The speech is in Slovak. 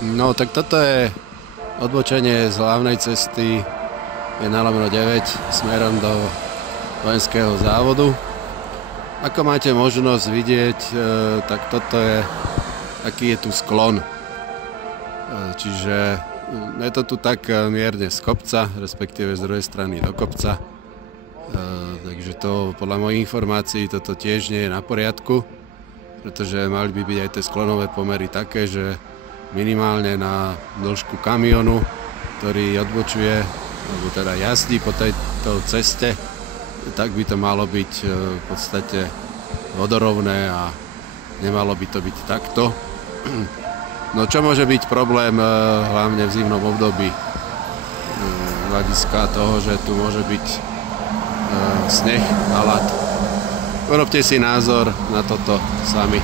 No tak toto je odbočenie z hlavnej cesty 1/9 smerom do vojenského závodu. Ako máte možnosť vidieť, tak toto je, aký je tu sklon. Čiže je to tu tak mierne z kopca, respektíve z druhej strany do kopca. Takže to podľa mojich informácií toto tiež nie je na poriadku, pretože mali by byť aj tie sklonové pomery také, že minimálne na dĺžku kamionu, ktorý odbočuje, alebo teda jazdí po tejto ceste, tak by to malo byť v podstate vodorovné a nemalo by to byť takto. No čo môže byť problém hlavne v zimnom období? Z hľadiska toho, že tu môže byť sneh a ľad. Urobte si názor na toto sami.